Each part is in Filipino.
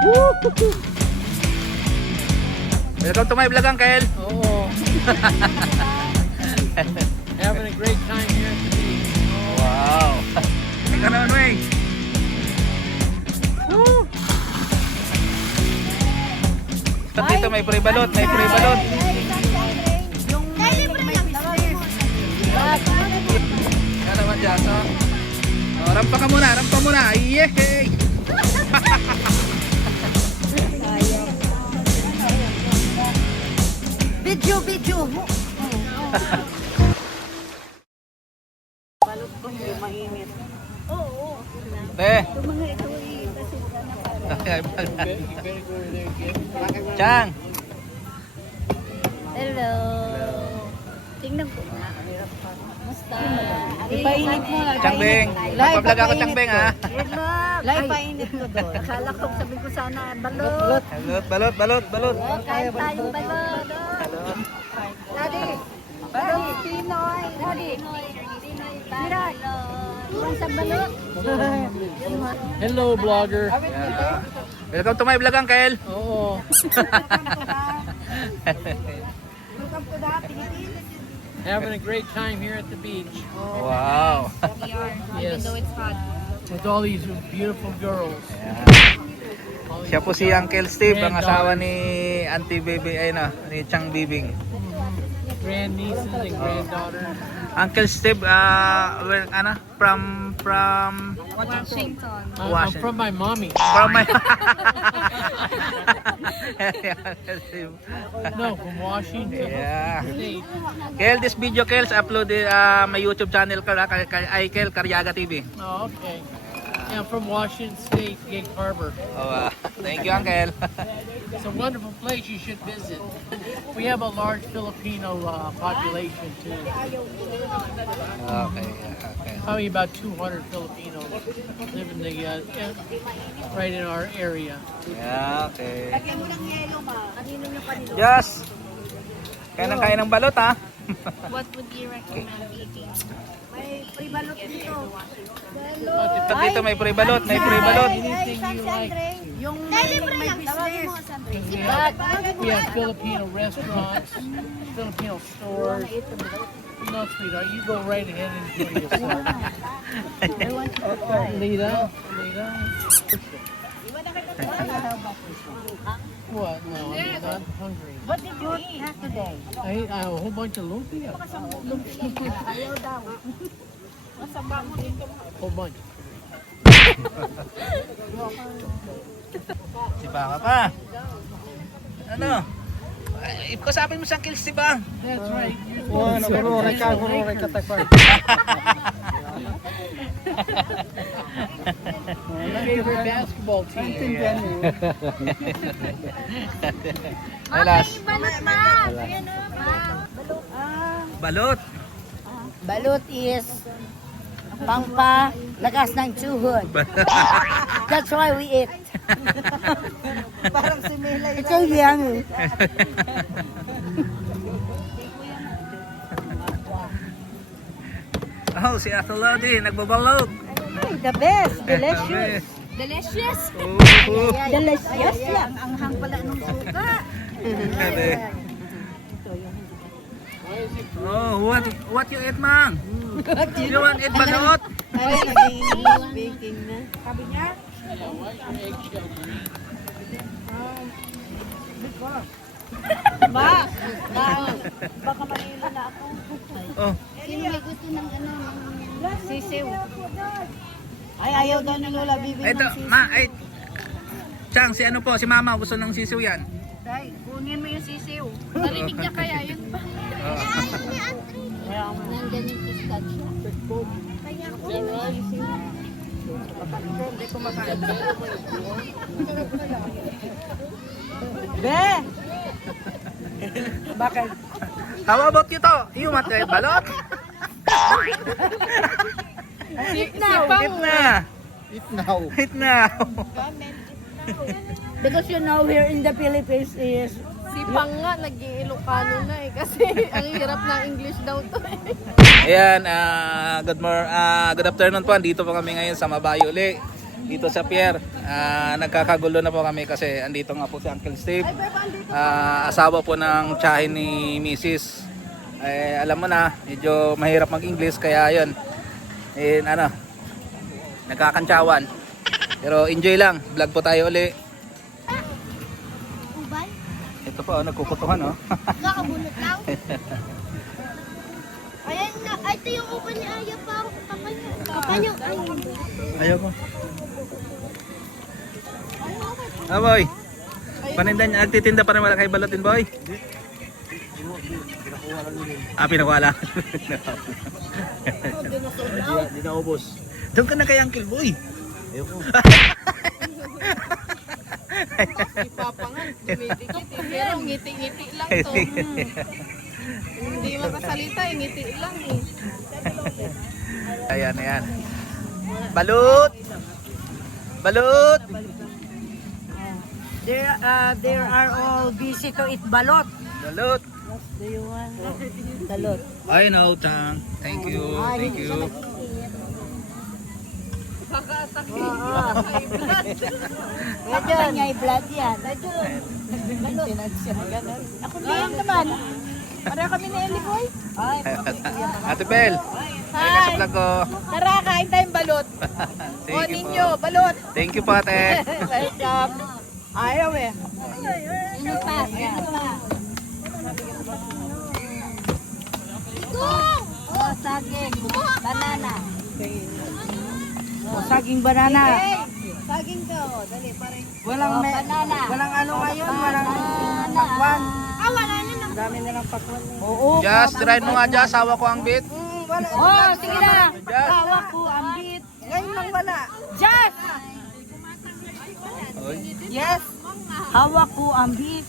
Welcome to my vlog, Uncle. Oo. Having a great time here at the beach. Wow. Tingnan naman, Weng. Basta dito may free balot, may free balot. Yan naman dyan, so. Oh, rampa ka muna, rampa muna. Yehey! Video. Balot ko hindi mainit. Oo. Te. Yung mga ito kasi Chang. hello. Tingnan ko na. Musta? Ipainit mo na. Chang Beng. Nagpa-vlog ako, Chang Beng, ha? Live painit ko doon. Akala ko sabi ko sana balot. Balot. Kain tayong balot. Daddy. Balot Pinoy. Daddy. Mirat. Iwan sa balot. Hello, vlogger. Yeah. Welcome to my vlog, Uncle. Oo. Welcome to the Philippines. Having a great time here at the beach. Wow. Yes. With all these beautiful girls. Siya po si Uncle Steve, ang asawa ni Auntie Baby, ay na, ni Chang Bibing. Grandnieces and granddaughter. Uncle Steve, where, from Washington. I'm from my mommy. from my No, from Washington Yeah. State. Kel, this video, Kel, upload my YouTube channel, ay Kel Karyaga TV. Oh, okay. Yeah, I'm from Washington State, Gig Harbor. Oh, thank you, Uncle. It's a wonderful place you should visit. We have a large Filipino population too. Okay. Probably about 200 Filipinos live in the right in our area. Yeah, okay. Lagyan mo ng yelo, ma. Kanino nyo kanino? Yes. Kaya ng balot, ha? What would you recommend eating? May free balot dito. Hello. Dito may free balot, may free balot. Anything you like. Yung may business. We have Filipino restaurants, Filipino stores. No, sweetheart, you go right ahead and enjoy yourself. Lita. What? No, I'm not hungry. What did you eat today? I ate a whole bunch of lumpia. Ayaw daw. Whole bunch. Si Baka pa. Ano? Ipasapin mo sa kills, si Bang. That's right. Favorite basketball team. Alas. Balot ma! Ayan o, ma. Balot. Balot is lakas ng tuhod. That's why we eat. Parang similay. Ito yummy. Oh, si Ate Lodi, nagbabalot. The best. Delicious. Delicious! Delicious yan. Ang anghang pala ng suka. Oh, what you eat, Mang? You want eat balot? Baking na. Sabi niya? Baka manilo na ako. Oh, Sino may gusto ng ano, ng sisiw? Ay, ayaw daw ni Lola bibig ito, ng sisi. ma, ay. Chang, si ano po, si Mama, gusto ng sisiw yan. Day, kunin mo yung sisiw. Narinig niya kaya yun pa? Nandun yung pistachio. Kaya ko. Hindi ko makain. Be! Bakit? How about you to? You want balot? Eat now! Eat now. Because you know here in the Philippines is Si Pang nga, naging Ilocano na eh. Kasi ang hirap ng English daw to eh. Ayan, good afternoon po. Dito po kami ngayon sa Mabayo uli. dito sa pier. Nagkakagulo na po kami kasi andito nga po si Uncle Steve. Asawa po ng tiyahin ni Mrs. Alam mo na, medyo mahirap mag-English kaya yun. Nagkakantsawan. Pero enjoy lang, vlog po tayo uli. Ubay? Ito po, nagkukutuhan oh. Kakabunot lang? Ayan na, ay, ito yung uban ni Aya pa. Kapanyo. Ayaw ko. Boy. Paninda niya, nagtitinda pa naman kay Balotin boy. Pinakuha lang. Hindi na ubos. Doon ka na kay Uncle Boy. Ayoko. Si Papa nga, dumitikit eh. Pero ngiti-ngiti lang to. Hindi makasalita eh, ngiti lang eh. Ayan. Balut! Balut! There are all busy to eat balot. Balut! Do you want balot? I know, Chang. Thank you. Thank you. Medyo niya i-blood yan. Balot. Ako din naman. Para kami ni Eli Boy. Ate Bel. Ay, nasa vlog ko. Tara, kain tayong balot. O Thank you ninyo, po. balot. Thank you po, ate. Welcome. Ayaw eh. Ano pa? Oh, saging. Banana. Oh, saging banana. Saging ka o, dali, parang. Banana. Walang ano ngayon, walang pakwan. Wala na. dami nilang pakwan. Oo. Just, try mo nga, Just. Hawa ko ang bit. Oh, sige na. Just. Hawak ko ang beat. Ngayon lang wala. Just! Oy. Yes. Hawak ko ang beat.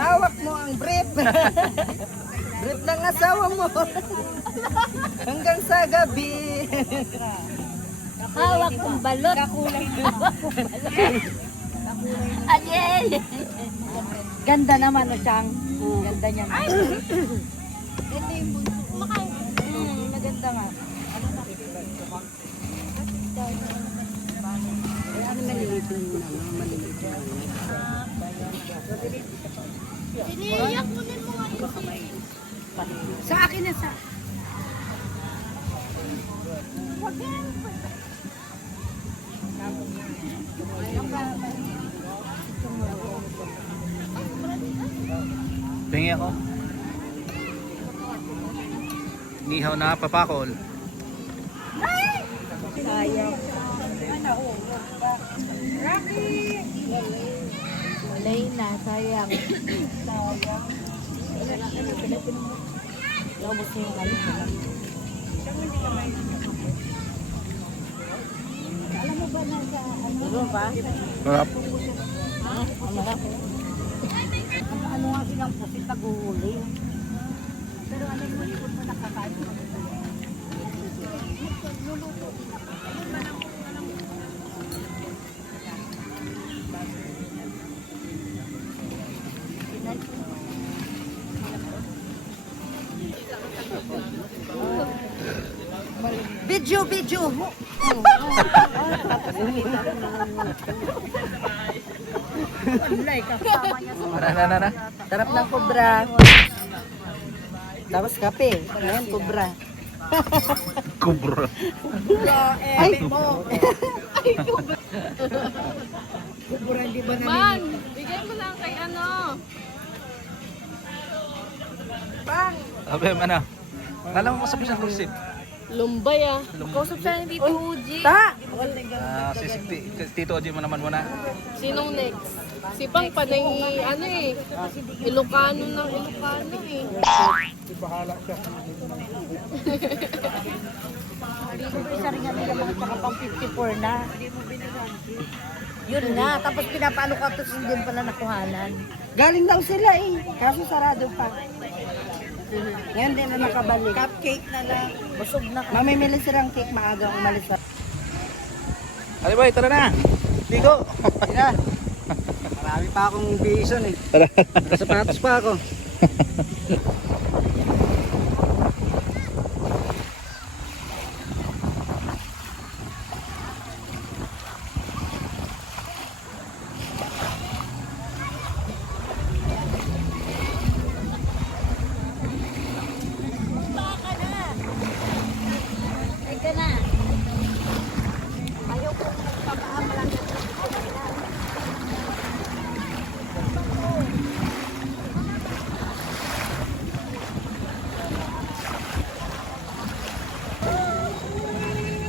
Hawak mo ang brief. Brief ng asawa mo. Hanggang sa gabi. Hawak kong balot. Ayel! Ganda naman o siyang. Ganda niya. Maganda nga. Ano maliliit mo na? Maliliit mo Siniyak mo din mo nga. Sa akin na sa... Tingin ako. Nihaw na papakol. Sayang. Malay na, sayang. Naubos niyo yung alis na. Alam mo ba na sa ano pa? Sarap. Ang marap. Ano nga silang pusit nag-uhuli. Pero alam mo, likod mo nakakain. Video. Na. Sarap ng kubra. Tapos kape. Ngayon kubra. Kubro. Ay! Kubra hindi ba namin? Man, bigay mo lang kay ano. Abe, mana? Alam mo sabi sa kursip. Lumbay ah. Kausap siya ni Tito Uji. Si Tito Oji mo naman muna. Sinong next? Si Pang panay, ano eh. Ilocano ng Ilocano eh. Isa rin nga nila mga tsaka pang 54 na. Yun nga, tapos pinapaano ka tapos hindi pala nakuhanan. Galing daw sila eh. Kaso sarado pa. Ngayon din na nakabalik. Cupcake na lang. Busog na ka. Mamimili silang cake maagang umalis pa. Ali boy, tara na. Ligo. Tira. Marami pa akong bison eh. Nakasapatos pa ako.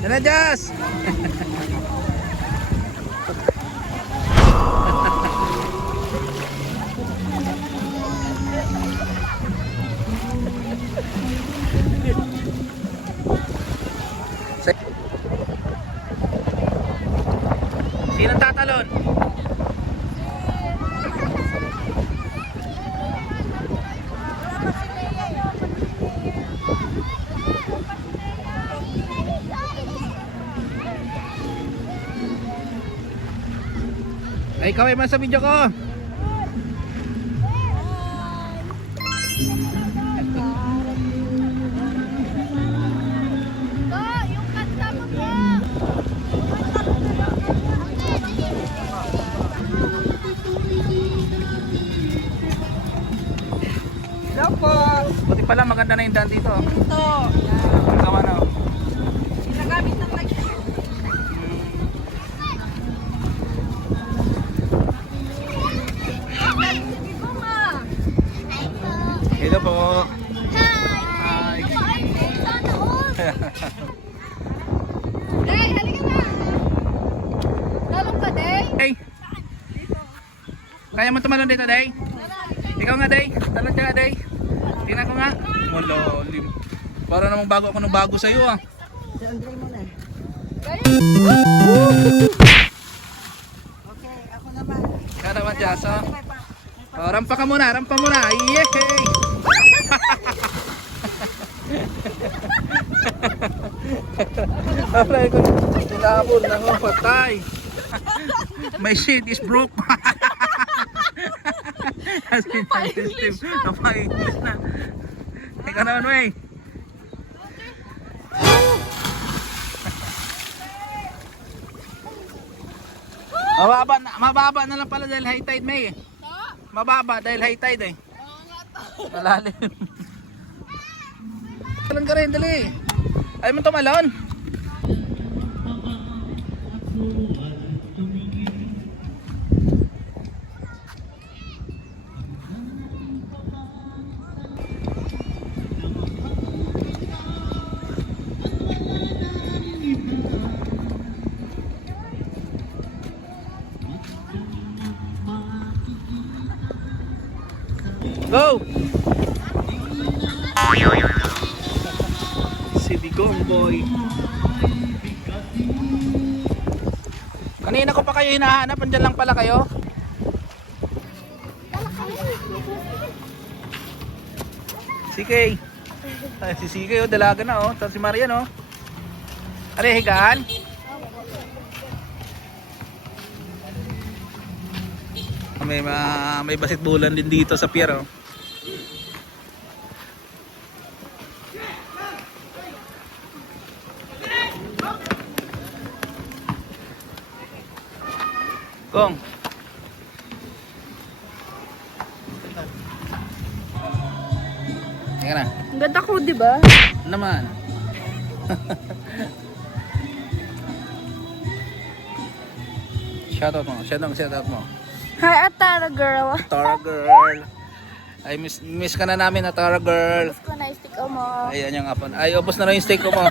Yan na, Jazz! Sinong tatalon? Ay, ikaw ay man sa video ko. Yung kanta mo po. Hello po. Buti pala maganda na yung daan dito. Ito. Ang gawa na. Ginagamit ng light. Hello po. Hi! Sana all! Day, halika na! Dalong ka, Day? Hey. Kaya mo tumalon dito, Day? Ikaw nga, Day. Talon ka, Day. Tingnan ko nga. Malalim. Para namang bago ako nung bago sa'yo, ah. Si Andre muna. Okay, ako naman. Kaya naman, Jazz, oh. Oh, rampa ka muna, rampa muna. Yehey! Aray ko, tinapon na ako, patay. My shit is broke. Napa-English na. Ikaw naman, wey. Mababa na lang pala dahil high tide, May. Mababa dahil high tide, eh. Malalim. Talon ka rin, dali. Ayaw mo tumalon. Go! Si Digong boy. Kanina ko pa kayo hinahanap, andyan lang pala kayo. Si Kay. Ay, si Kay, oh, dalaga na, oh. Tapos si Marian, oh. Ano yung higaan? May basit bulan din dito sa pier, oh. Kong. Tingnan na. Ang ganda ko, di ba? Naman. Shoutout mo. Shoutout mo. Hi, Atara girl. Tara girl. Ay, miss ka na namin na Tara girl. Gusto ko na stick mo. Ayan yung apon. Ay, ubos na rin yung steak ko mo.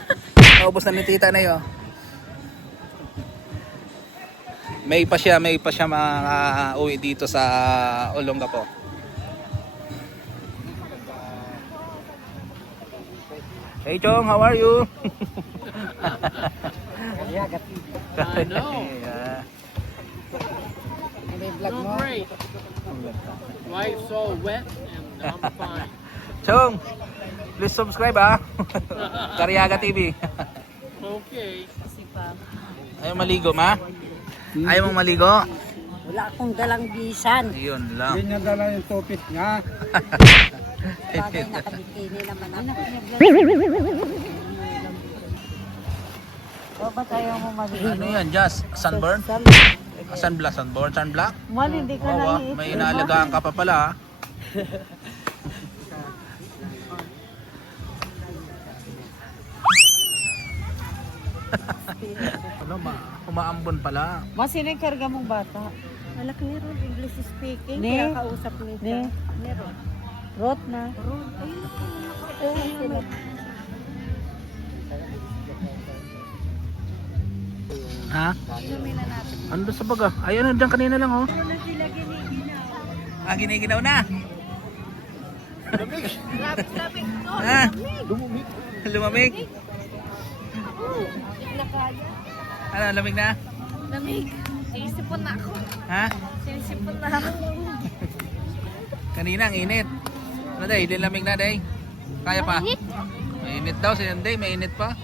Ubos na ni tita na yun. May pa siya makauwi dito sa Olongapo. Hey Chong, how are you? I know. Yeah. Doing great. Life's all wet and I'm fine. Chong, please subscribe, ah. Karyaga TV. Okay. Ayaw maligo, ma? Ayaw mong maligo? Wala akong dalang bisan. Yun lang. Hindi niya dala yung tupit nga. Bagay nakabikini naman ako. O ba't ayaw mo maligo? Ano yan, Jazz? Sunburn? Sunblock? Sunblock? Mal, hindi ka Oo, na may inaalagaan ka pa pala, ah. Ano ba? Umaambon pala. Mas sino yung karga mong bata? Malak meron, English speaking. Ne? Kaya kausap niya siya. Meron. Rot na. Ha? Inumin na natin. Ano sa baga? Ay, ano dyan kanina lang oh. Ah, giniginaw na. Lapis-lapis. Oh, Ha? Lumamig. nakaya. Ano, lamig na? Lamig. Sinisipon na ako. Ha? Sinisipon na ako. Kanina ang init. Ano day? Hindi lamig na day? Kaya pa? Mainit daw si Day, mainit pa.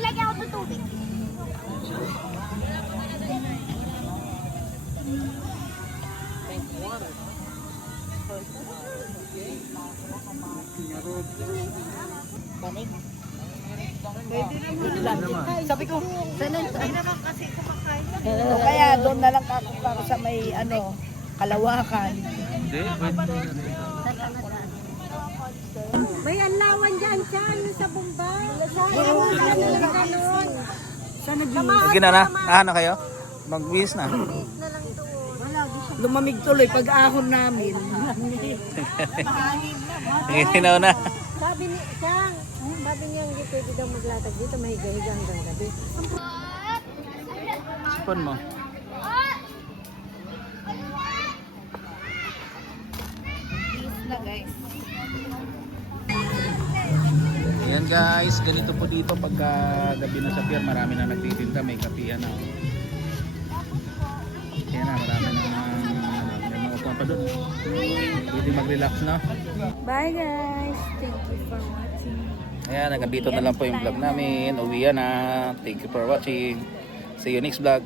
Lagyan ako ng tubig. Sabi ko, hindi naman kasi kumakain. O kaya doon na lang ako para sa may ano, Kalawakan. Hindi, wait. May anlawan dyan siya, yung sa bomba. Ayaw na lang ganun. Sige na. Ah, na kayo? Mag-bis na. Lumamig tuloy pag ahon namin. Naginaw na. Sabi ni Sang, sabi niya hindi pwede daw maglatag dito, mahiga-higa hanggang gabi. Sipon mo. Peace na guys. Ayan guys, ganito po dito pagka gabi na sa pier, marami na nagtitinda, may kapihan na. Ayan na, marami na may mga upuan pa doon. Pwede mag-relax na. Bye guys, thank you for watching. Ayan, hanggang dito na lang po yung vlog namin. Uwi na. Thank you for watching. See you next vlog.